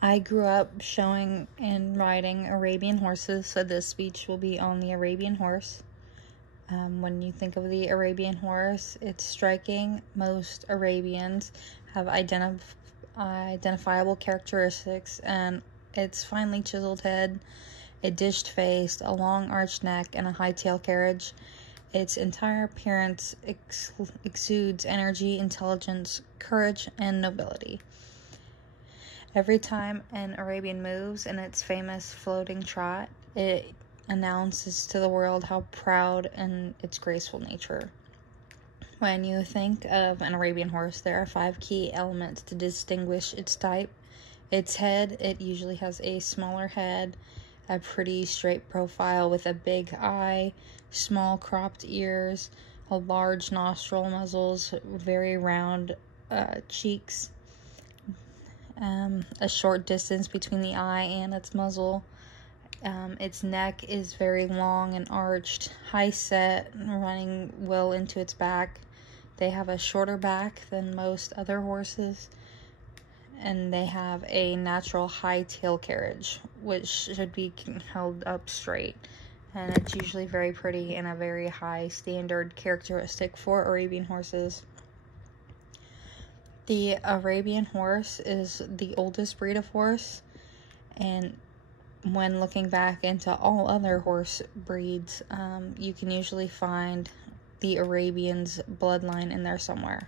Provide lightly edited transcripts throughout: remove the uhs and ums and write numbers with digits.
I grew up showing and riding Arabian horses, so this speech will be on the Arabian horse. When you think of the Arabian horse, it's striking. Most Arabians have identifiable characteristics, and its finely chiseled head, a dished face, a long arched neck, and a high tail carriage. Its entire appearance exudes energy, intelligence, courage, and nobility. Every time an Arabian moves in its famous floating trot, it announces to the world how proud and its graceful nature. When you think of an Arabian horse, there are 5 key elements to distinguish its type. Its head, it usually has a smaller head, a pretty straight profile with a big eye, small cropped ears, a large nostril, muzzles, very round cheeks, a short distance between the eye and its muzzle. Its neck is very long and arched, high set, running well into its back. They have a shorter back than most other horses, and they have a natural high tail carriage, which should be held up straight. And it's usually very pretty and a very high standard characteristic for Arabian horses. The Arabian horse is the oldest breed of horse, and when looking back into all other horse breeds, you can usually find the Arabian's bloodline in there somewhere.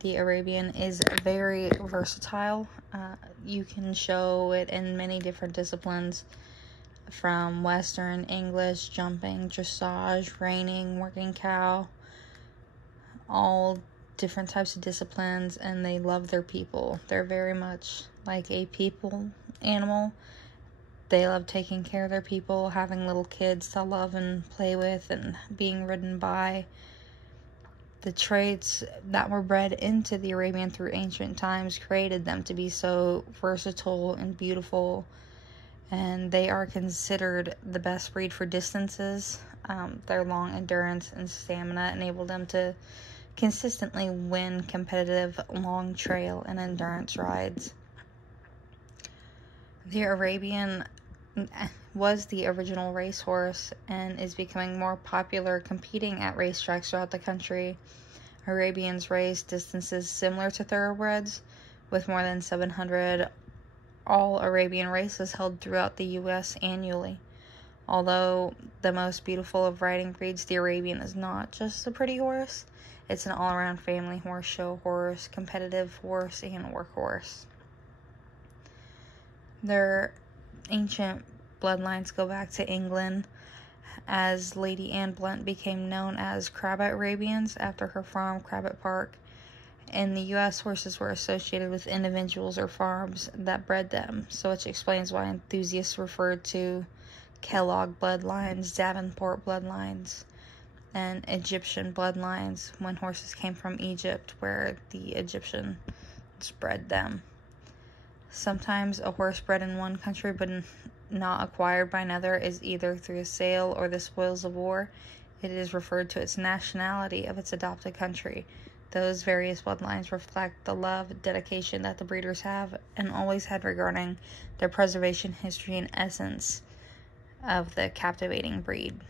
The Arabian is very versatile. You can show it in many different disciplines, from Western, English, jumping, dressage, reining, working cow, all different types of disciplines, and they love their people. They're very much like a people animal. They love taking care of their people, having little kids to love and play with, and being ridden by. The traits that were bred into the Arabian through ancient times created them to be so versatile and beautiful, and they are considered the best breed for distances. Their long endurance and stamina enable them to consistently win competitive long trail and endurance rides. The Arabian was the original racehorse and is becoming more popular, competing at racetracks throughout the country. Arabians race distances similar to thoroughbreds, with more than 700 all-Arabian races held throughout the U.S. annually. Although the most beautiful of riding breeds, the Arabian is not just a pretty horse. It's an all-around family horse, show horse, competitive horse, and workhorse. Their ancient bloodlines go back to England, as Lady Anne Blunt became known as Crabbat Arabians after her farm, Crabbat Park. In the U.S., horses were associated with individuals or farms that bred them, so which explains why enthusiasts referred to Kellogg bloodlines, Davenport bloodlines, and Egyptian bloodlines when horses came from Egypt, where the Egyptians bred them. Sometimes a horse bred in one country but not acquired by another is either through a sale or the spoils of war. It is referred to its nationality of its adopted country. Those various bloodlines reflect the love, dedication that the breeders have and always had regarding their preservation, history, and essence of the captivating breed.